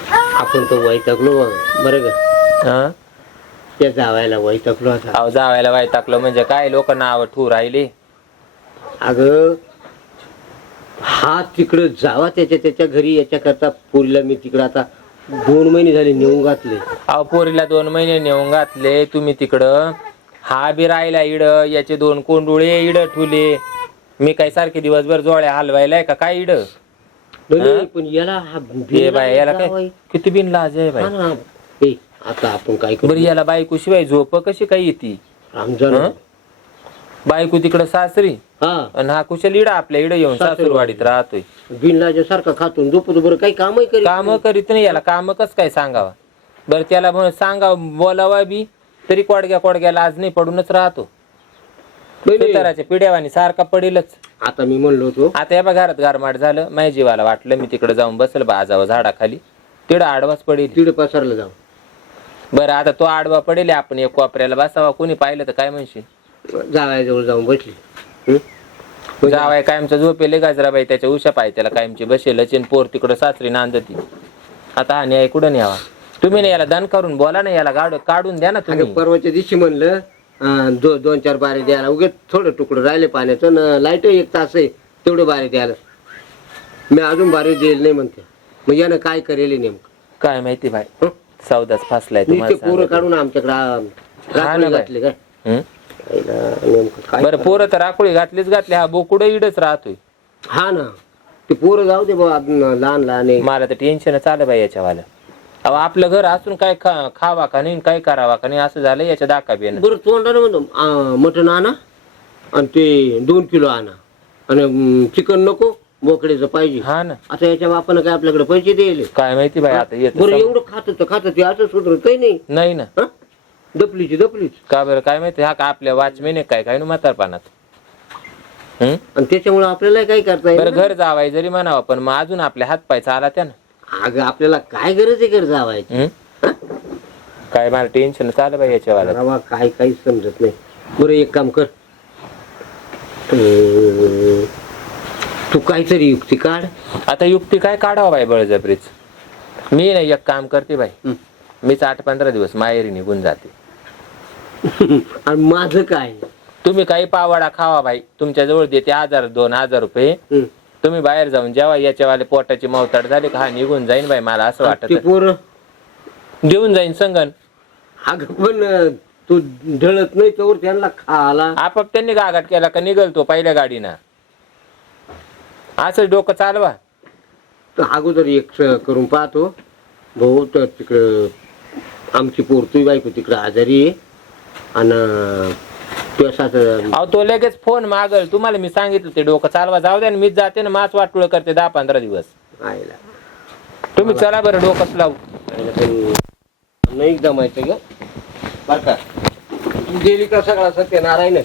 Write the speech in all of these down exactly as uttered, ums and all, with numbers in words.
आपण तो वैतागलो बरं का हा त्या जावायला वैतागलो आता. अहो जावायला वाय टाकलं म्हणजे काय लोक नाव ठू राहिले. अगं हा तिकडं जावा त्याच्या त्याच्या घरी याच्या करता पोरीला मी तिकडं आता दोन महिने झाले नेऊन घातले. अहो पोरीला दोन महिने नेऊन घातले तुम्ही तिकडं. हा बी राहिला इड याचे दोन कोंडुळे इड ठुले. मी काय सारखे दिवसभर जोड्या हलवायलाय का काय इड. नाही, पण याला हा ये बाय याला काय किती बिन लाज आहे बाय. हा ना. ए, आता आपण काय करू बरं याला बायको शिवाय झोप कशी काय येते. रमजान बायको तिकडं सासरी हा आणि हा कुशल इडा आपल्या इडं येऊन सासूरवाडीत राहतोय. बिनलाजासारखा खातून झोपतो बरं काही कामही करीत काम करीत नाही. याला काम कस काय सांगावा बरं. त्याला म्हण सांगावं बोलावा बी तरी कोडग्या कोडग्या लाज नाही पडूनच राहतो. नाही. तराच्या पिढ्यावानी सारखा पडेलच. आता मी म्हणलो होतो आता या बा घरात गारमाट झालं. माझ्या जीवाला वाटलं मी तिकडे जाऊन बसल बाजावं झाडाखाली तिकडं आडवाच पडेल. तिकडे पसरला जाऊ. बरं आता तो आडवा पडेल आपण एक कोपऱ्याला बसावा. कोणी पाहिलं तर काय म्हणशील. जावायजवळ जाऊन बसली. जावाय कायमचा झोपेले गाजराबाई त्याच्या उशा पाय त्याला कायमची बसेल चेन पोर तिकडं सासरी नांदती. आता हा न्याय कुठं न्यावा. तुम्ही नाही याला दान करून बोला ना. याला गाड काढून द्या ना तुम्ही. परवाच्या दिवशी म्हणलं दो दोन चार बारे द्यायला उगे थोडं तुकडं राहिले पाण्याचं लाईट एक तास आहे तेवढे बारे द्यायला. मी अजून बारे देईल नाही म्हणते. मग यानं काय करेल नेमकं काय माहिती भाई. सौदाच फासलाय पोरं काढून आमच्याकडे घातले काय नेमकं काय. बरं पोरं तर राखोळी घातलीच घातली. हा बोकुड इडच राहतोय. हा ना ते पोरं जाऊ दे बा लहान लहान आहे. मला तर टेन्शनच आलं बाई याच्यावालं. अहो आपलं घर असून काय खा खावा का नाही काय करावा का नाही असं झालं याच्या दाखा बियाणं. बरं तोंडाने म्हणतो मटण आणा आणि ते दोन किलो आणा आणि चिकन नको बोकड्याचं पाहिजे. हा ना आता याच्या बापानं काय आपल्याकडे पैसे द्यायले काय माहिती बाई. आता येत बरं एवढं खात तर खात ते असं सुधरत काही नाही. नाही ना दपलीची दपलीच का बरं काय माहिती. हा का आपल्या वॉचमेन काय काय ना म्हातारपणात. हम्म आणि त्याच्यामुळे आपल्याला काय करता बरं येईल. घर जावाय जरी म्हणावं पण मग अजून आपल्या हात पाय चाला त्या ना. अगं आपल्याला काय गरज आहे घर जावायची. हम्म काय मला टेन्शन चाललं बाई याच्यावाला. बाबा काय काही समजत नाही. बरं एक काम कर अं, तू काहीतरी युक्ती काढ. आता युक्ती काय काढावं बाई बळजबरीच. मी नाही एक काम करते बाई. हं. मीच आठ पंधरा दिवस माहेरी निघून जाते. आणि माझं काय. तुम्ही काही पावाडा खावा बाई. तुमच्या जवळ देते हजार दोन हजार रुपये. हं. तुम्ही बाहेर जाऊन जेव्हा याच्यावाले पोटाची मावताड झाली का हा निघून जाईन बाई. मला असं ते वाटत पोरं देऊन जाईन संगण. अगं पण अं, तू ढळत नाही तर त्यांना खाला. आपाप त्यांनी गागाट केला का निघलतो पहिल्या गाडीनं. असं डोकं चालवा. तर अगोदर एक स- करून पाहतो भाऊ. तर तिकडं आमची पोर तुझी बायको तिकडं आजारी आहे आणि तू असं अहो तो लगेच फोन मागल. तुम्हाला मी सांगितलं ते डोकं चालवा जाऊ द्या. मीच जाते ना मास वाटुळ करते दहा पंधरा दिवस. आयला तुम्ही चला बरं डोकंच लावू. आयला पण नाही जमायचं ग बर का. तू गेली का सगळा सत्यनारायणच.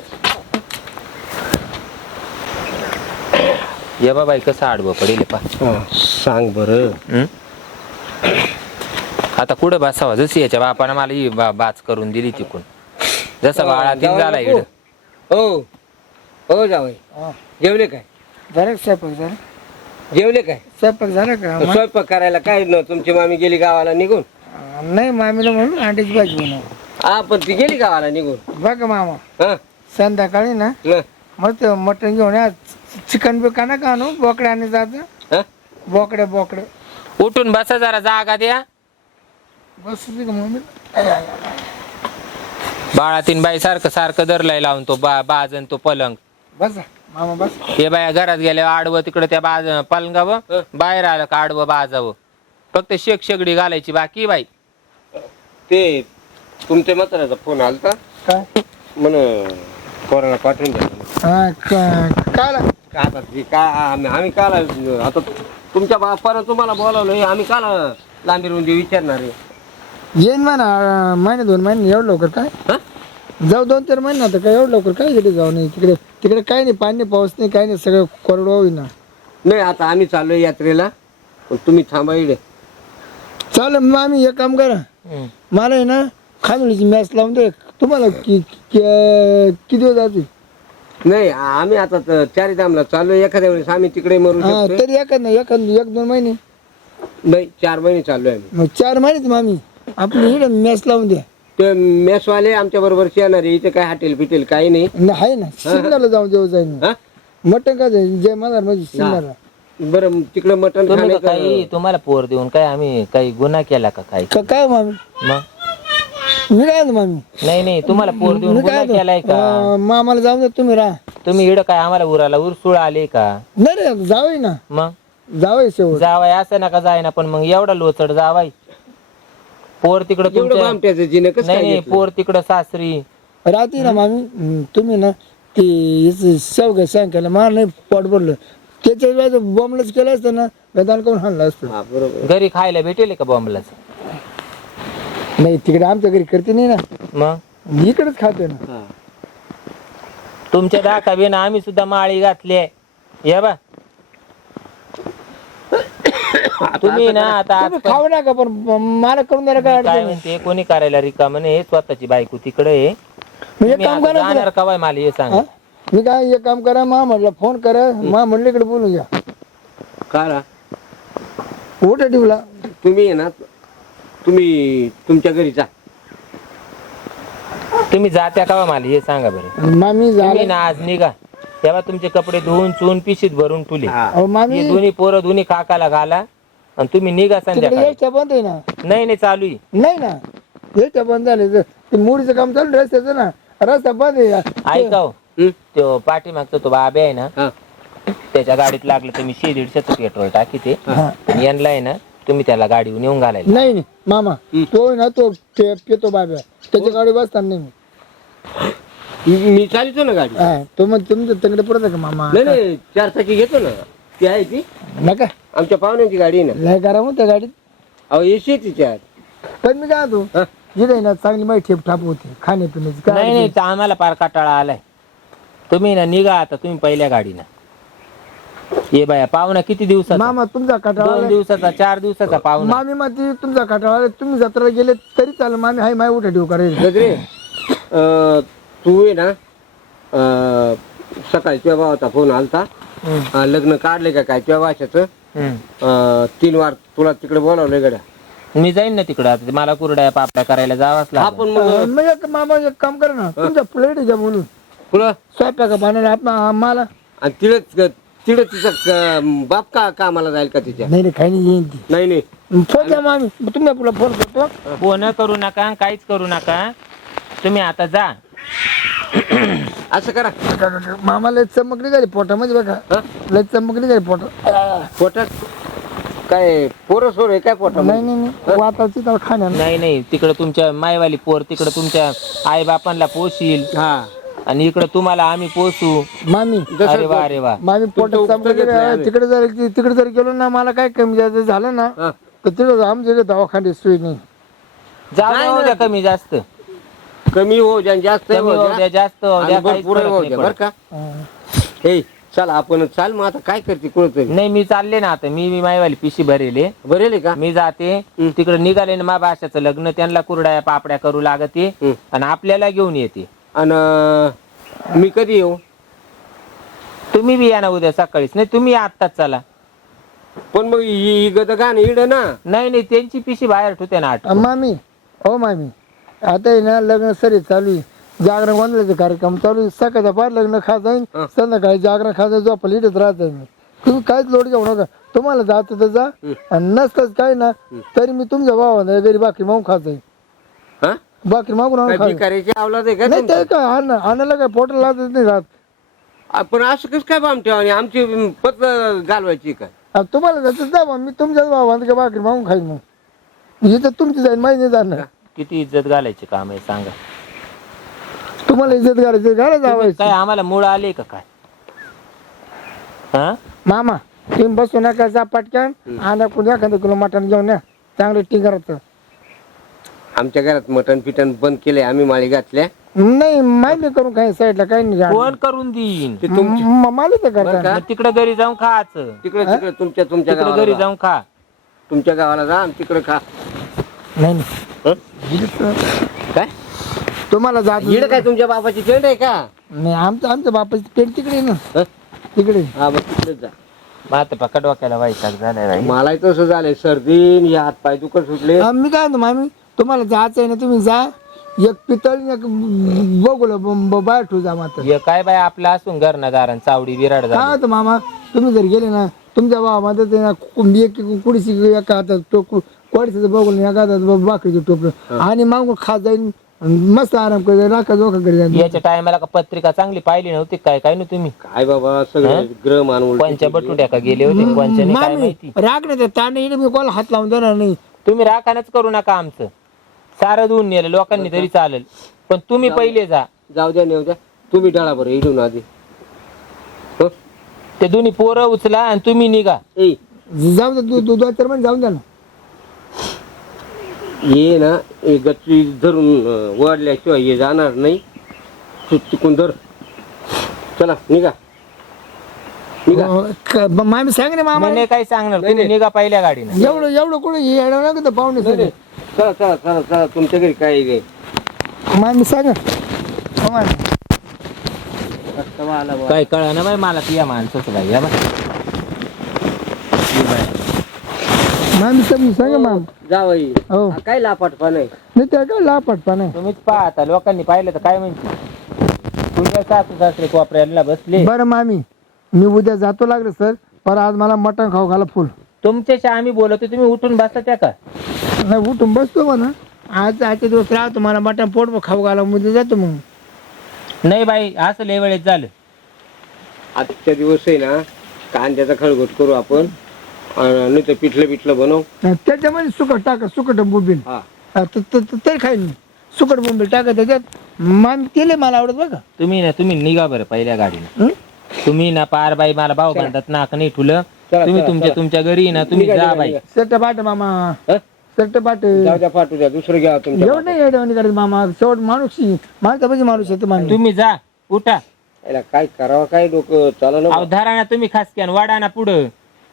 ये बाबाई कसं आडवं पडेल पा. सांग बरं. आता कुठं बसावा. जशी याच्या बापानं मला ही बा- बाच करून दिली तिकून. जसं बाळा तीन झाला इड. हो हो जावई जेवले काय. झालं स्वयंपाक झाला. जेवले काय. स्वयंपाक झाला का मा- स्वयंपाक करायला काय न तुमची मामी गेली गावाला निघून. नाही मामीला म्हणून अंड्याची भाजी बनव. हा पण ती गेली गावाला निघून. बघा मामा हा संध्याकाळी ना न. मग ते मटण घेऊन या. चिकन बिकन का आणू बोकड्या आणि जात हा? बोकडे बोकडे उठून बसा जरा जागा द्या. बस का मम्मी. बाळा तीन बाई सारखं सारखं दरलाय लावून तो बा बाजन तो पलंग. बस मामा बस. हे बाया घरात गेल्या आडवं तिकडं त्या बाज पलंगावं बाहेर आलं का आडवं बाजावं. फक्त शेक शेगडी घालायची बाकी बाई. ते तुमच्या म्हाताऱ्याचा फोन आलता काय म्हण कोरोना पाठवून द्या. हा का- काय आला? का आता ती का आम्ही आम्ही काला आता तुमच्या बापानं तुम्हाला बोलावलं आम्ही काला लांबी रुंदी विचारणार आहे. येईन म्हणा महिने दोन महिने एवढं लवकर काय हा? जाऊ दोन चार महिने आता काय एवढं लवकर काय तिकडे जाऊ नाही. तिकडे तिकडे काय नाही पाणी पाऊस नाही काय नाही सगळं कोरडं होईना. नाही आता आम्ही चाललोय यात्रेला पण तुम्ही थांबा इकडे. चालेल मग आम्ही एक काम करा. मला आहे ना खांदोळीची मॅच लावून दे. तुम्हाला कि कि- किती दिवस जाते. नाही आम्ही आता तर चारी धामला चाललोय. एखाद्या वेळेस आम्ही तिकडे मरू हा शकतो. तरी एखाद नाही एखाद एक दोन महिने नाही चार महिने चाललोय आम्ही. मग चार महिनेच मामी आपली इकडे मेस लावून द्या. ते मेसवाले आमच्या बरोबर येणार आहे. इथे काय हॉटेल बिटेल काही नाही. न आहे ना सिग्नलला जाऊन देऊ जाईन हा मटण का जाईल जय मदार म्हणजे सिग्नलला. बरं तिकडं मटण तुम्ही खाण्याचं काही तुम्हाला पोर देऊन काय आम्ही काही गुन्हा केला का काही का काय मामी मग मी काय म्हणतो मामी नाही नाही तुम्हाला पोर देऊन मी गुन्हा काय केलाय का म्हणतो, अं, मामाला जाऊन द्या तुम्ही राहा. तुम्ही इकडं काय आम्हाला उराला उरसुळ आले का नाही रे जावई ना मग जावई शेवट जावाय असं नका जाय ना पण मग एवढा लोचड जावाय पोर तिकडं एवढं तुमच्या बामट्याचं जिने कसं नाही काय नाही घेतलं? पोर तिकडं सासरी रात्री ना मामी हं, तुम्ही ना ते शेवग्या सांग केलं मला नाही पोट भरलं त्याच्या वेळेस बॉम्बलच केलं असतं ना मैदान करून हाणलं असतं. हा बरोबर. घरी खायला भेटेल का बॉम्बलाच नाही तिकडे आमच्या घरी करते नाही ना मग इकडेच खाते ना. हा. तुमच्या दाखा बिना आम्ही सुद्धा माळी घातली ये बा तुम्ही ना आता तुम्ही आजकाल- खाऊ नका पण मला करून द्यायला काय काय अडचण नाही. म्हणते कोणी करायला रिकाम नाही स्वतःची बायको तिकडे आहे मी एक तुम्ही काम आता करा जाणार कवाय मला हे सांग हा? मी काय एक काम करा मा म्हटलं फोन करा मा म्हणलं इकडे बोलून घ्या करा उठा ठेवला तुम्ही आहे ना तुम्ही तुमच्या घरी जा. तुम्ही जात्या कवा मला हे सांगा बरं मामी तुम्ही झालं ना आज निघा तेव्हा तुमचे कपडे धुवून चुवून पिशीत भरून ठुले हा. अहो मामी हे दोन्ही पोरं दोन्ही काकाला घाला आणि तुम्ही निघा तिकडे संध्याकाळी एसट्या बंद आहे ना नाही नाही चालू आहे नाही ना एसट्या बंद झाले तर ते मुडीचं काम चालू रस्त्याचं ना रस्ता बंद आहे ऐका हो, हं? तो पाठीमागचा तो बाबे आहे ना हा. त्याच्या गाडीत लागलं तर मी शे दीडशेच पेट्रोल टाकी ते हा. यांना आहे ना तुम्ही त्याला गाडीवर नेऊन घालायला नाही नाही मामा तो आहे ना तो पे- पेतो बाब्या त्याच्या गाडी बसताना नाही मी. मी मी चालतो ना गाडी. हा, तो मग तुमच्या तिकडे पडत का मामा नाही नाही चार चाकी घेतो ना ती आहे ती नका आमच्या पाहुण्यांची गाडी आहे ना. लय करा मग त्या गाडीत अहो एसी तिच्यात. पण मी काय होतो हा. जिथे ना चांगली माहिती ठेप ठाप होती खाण्यापिण्याची काय नाही नाही तर आम्हाला पार काटाळा आलाय तुम्ही ना निघा आता तुम्ही पहिल्या गाडीनं ये बाया पाहुणा किती दिवसाचा मामा तुमचा दोन कटाळा दिवसाचा चार दिवसाचा पाहुणा मामी मग तुमचा कटाळा तुम्ही जत्रा गेले तरी चालेल मामी हाय माय उठा ठेव करायला गजरे अं, तू आहे ना अं, सकाळी तुझ्या भावाचा फोन आलता. हम्म, अं, लग्न काढले का काय तुझ्या वाशाचं हम्म. अं, तीन वार तुला तिकडे बोलावलंय गड्या. मी जाईन ना तिकडं आता मला कुरड्या पापड्या करायला जावाच हा लागेल पण मग मग एक मामा एक काम करा ना तुमच्या प्लेट घ्या बोलून पुढं स्वयंपाका पाण्याला आपण आम्हाला आणि तिकडे तिकडे तिचा क- बाप का कामाला जाईल का तिच्या. नाही रे काही नाही येईन ती नाही नाही फोन द्या मामी तुम्ही आपला फोन करतो फोन करू नका काहीच करू नका तुम्ही आता जा असं करा मामाला लय चमक निघाली पोटामध्ये बघा हा? लय चमक निघाली पोटात पोटात काय पोरं सोर आहे काय पोटात. नाही नाही नाही वाताची त्याला खाण्या नाही नाही तिकडं तुमच्या मायवाली पोर तिकडं तुमच्या आई बापांना पोशील हा आणि इकडं तुम्हाला आम्ही पोसू मामी अरे वा अरे वा मामी पोटात तुमचं चमक उत्तर घेतलंय आम्ही. तिकडे जर तिकडे जर गेलो ना मला काय कमी जास्त झालं ना हा. तर तिकडे आमच्या इकडे दवाखान्यात सोय नाही जाऊ नाही द्या, होऊ द्या ना. कमी जास्त कमी हो ज्या जास्त कमी हो होऊ द्या. द्या जास्त होऊ द्या आणि काहीच भरपूर फरक हो नाही द्या बरं पडत. का. हा. हे चल आपण चाल मग आता काय करते कुठं नाही मी चालले ना आता मी मी मायवाली पिशी भरेले बरेल का. मी जाते तिकडे निघाले ना मा भाषाचं लग्न त्यांना कुरड्या पापड्या करू लागते हम्म. आणि आपल्याला घेऊन येते आणि मी कधी येऊ. तुम्ही बी या ना उद्या सकाळीच नाही तुम्ही आत्ताच चला पण मग ही गद गाणं इड ना. नाही नाही त्यांची पिशी बाहेर ठेवते ना आठ अ, मामी हो मामी आता आहे ना लग्न सरी चालू आहे जागरण गोंधळाचे कार्यक्रम चालू आहे सकाळच्या पार लग्न खा जाईन हा. संध्याकाळी जागरण खा जाईन झोपा लिहित राहत जाईन मी तुम्ही काहीच लोड घेऊ नका तुम्हाला जात तर जा आणि नसतंच काय ना तरी मी तुमच्या भावाला घरी बाकी मागून खात जाईन हा बाकी मागून आणून काय खा भिकाऱ्याची आवलाद आहे का नाही तुमची? ते काय आण आणायला काय पोटाला लागत नाही राहत आपण असं कसं काय बाम ठेवा आणि आमची पत घालवायची काय. आता तुम्हाला जायचं जा बा, मी तुमच्याच भावाला काय बाकी मागून खाईन मग इथं तुमची जाईन माहिती नाही जाणार किती इज्जत घालायची काम आहे सांगा तुम्हाला इज्जत करायची घाला तुम्ही जावायची काय आम्हाला मूळ आले का काय हा मामा तुम्ही बसू नका जा पटकन आणि कुणी एखादं किलो मटण घेऊन या चांगलं टिंगरचं आमच्या घरात मटण पिटण बंद केले आम्ही माळी घातल्या. नाही माहिती करून काही साईडला काही नाही झालं. कोण करून देईन ते तुमची म- मला तर बरं करता का? मग तिकडे घरी जाऊन खायचं तिकडे तिकडे तुमच्या तुमच्या तिकडे गावाला घरी जा. जाऊन खा तुमच्या गावाला जा आणि तिकडे खा. नाही नाही. हं? काय तुम्हाला जात इड काय तुमच्या बापाची टेंट आहे का. नाही आमचं आमच्या बापाची पेट तिकडे आहे ना हं? तिकडे हा मग तिकडेच जा. मग आता पका डोक्याला वैताग झालाय बाई. मलाही तसं झालंय सर्दी या हात पाय दुखत सुटले. हा, मी काय म्हणतो मामी तुम्हाला जायचं आहे ना तुम्ही जा एक पितळ एक बघू बाहेर ठेवू जा मात्र हे काय बाय आपलं असून घरनादारण चावडी विराड काय झाली. होतं मामा तुम्ही जर गेले ना तुमच्या भावामध्ये ते ना कु- एक कुडीशी एका हातात टोक कोडीचं बघून एका हातात बाकरीचं टोपलं आणि मागून खात जाईल मस्त आराम कर राखा जोखा करी जाईल. याच्या टायमाला का पत्रिका चांगली पाहिली नव्हती काय काय ना तुम्ही काय बाबा सगळं ग्रह मानवून कोणच्या बटुट्या का गेले होते कोणच्या नाही काय मामी माहिती. राख नाही ताण येईल मी कोणाला हात लावून देणार नाही. तुम्ही राखानच करू नका आमचं सारं धुवून नेलं लोकांनी तरी चालेल पण तुम्ही पहिले जा. जाऊ द्या नेऊ द्या तुम्ही डाळा बरं इडून आधी. हो? ते दोन्ही पोरं उचला आणि तुम्ही निघा. ए जाऊ दे तू तू दोन चार महिने जाऊन द्या ना. ये ना हे गच्ची धरून अं, वाढल्याशिवाय हे जाणार नाही. तू चुकून धर चला निघा निघा. हो, क- ब- मामी सांग ना मामा म्हणे काय सांगणार तुम्ही निघा पहिल्या गाडीनं. एवढं एवढं कुठं येणार नका तर पाहुणे नाही, सगळे. नाही. चला चला चला चला तुमच्या घरी काय आहे? मामी सांगा हो मामी. रस्ता आला बा. काय कळा ना बाई मला ती या माणसाचं बाई या बाई. ही बाई. मामी समजून सांगा माम जावई हो हा काय लापाटपा नाही. नाही त्या काय लापटपा नाही. तुम्हीच पहा आता लोकांनी पाहिलं तर काय म्हणते तुझ्या सासू सासरे कोपऱ्याला बसले. बरं मामी मी उद्या जातो लागले सर पर आज मला मटण खाऊ घाला फुल. तुमच्याशी आम्ही बोलतो तुम्ही उठून बसता त्या का. नाही उठून बसतो म्हणा आज आजच्या दिवस राहतो मला मटण पोट खाऊ घाला उद्या जातो मग. नाही बाई असं लय वेळेत झालं. आजच्या दिवस आहे ना कांद्याचा खळगोट करू आपण अं, नाही तर पिठलं पिठलं बनव. त्याच्यामध्ये सुकट टाका सुकट बोंबील हा हा, त- त- त- ते खाईन मी सुकट बोंबील टाका त्याच्यात मामी केले मला आवडत बघा. तुम्ही ना तुम्ही निघा बरं पहिल्या गाडीनं. हं? तुम्ही ना पार बाई मला भाऊ बांधत नाक नाही ठुलं. चला, तुम्ही चला, तुमच्या चला. तुमच्या घरी ना तुम्ही निघा, जा निघा, बाई. निघा. सट्ट बाट मामा हं? सट्ट बाट जाऊ द्या पाठवू द्या दुसरं घ्या तुमच्या एवढं नाही येडवणी करत मामा शेवट माणूस माणसा पाहिजे माणूस येतो माणूस. तुम्ही जा उठा. याला काय करावं काय लोक चाला ना अहो धरा ना तुम्ही खासक्यान वाडा ना पुढं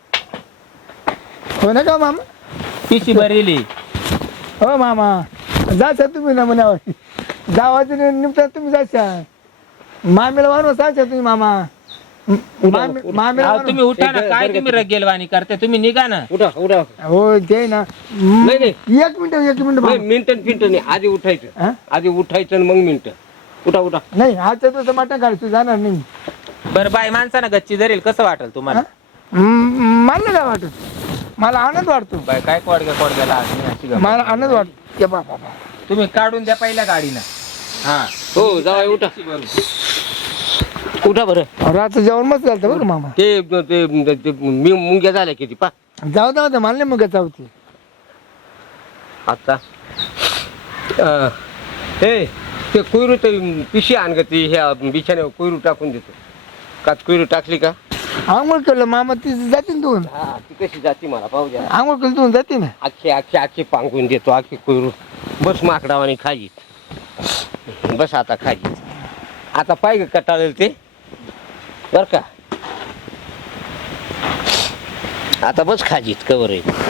हो ना का मामा पिशी भरेली. हो मामा जायचं तुम्ही ना म्हणावर जावाचं निमता तुम्ही जायचा मामीला वाढवा सांगता तुम्ही मामा मामी- मामीला अहो वाढवा. तुम्ही उठा ना काय तुम्ही रगेलवाणी करते तुम्ही निघा ना. उठा उठा हो ते ना नाही, नाही. एक मिनिट एक मिनिट नाही मामा. मिनिटं पिंट नाही आधी उठायचं हा? आधी उठायचं आणि मग मिनिट उठा उठा. नाही आजच्या दिवस मटण काढ तू जाणार नाही. बरं बाई माणसानं गच्ची धरेल कसं वाटेल तुम्हाला. हम्म, मला नाही काय वाटत मला आनंद वाटतो बाय काय कोडग्या कोडग्याला आज नाही अशी गंमत. मला आनंद वाटतो के बाबा तुम्ही काढून द्या पहिल्या गाडीनं. हा हो जावा उठा उठा बरं. रात्र जेवण मस्त झालं बरं मामा. ते ते- ते मी मुंग्या झाल्या किती पा जाऊ द्या मला नाही मग चावती. आता अं, हे ते कोयरू ते पिशी आण ग ती ह्या बिछाण्यावर कोयरू टाकून देतो का कोयरू टाकली का. आंघोळ केलं मामा ती जाते ना दोन हा ती कशी जाते मला पाहू द्या. आंघोळ केलं दोन जाते ना. आखी आखी आखी पांगून देतो आखी कोयरू बस माकडावानी खाजीत बस आता खाजीत. आता पाय ग कटाळेल ते बर का आता बस खाजीत कवर आहे.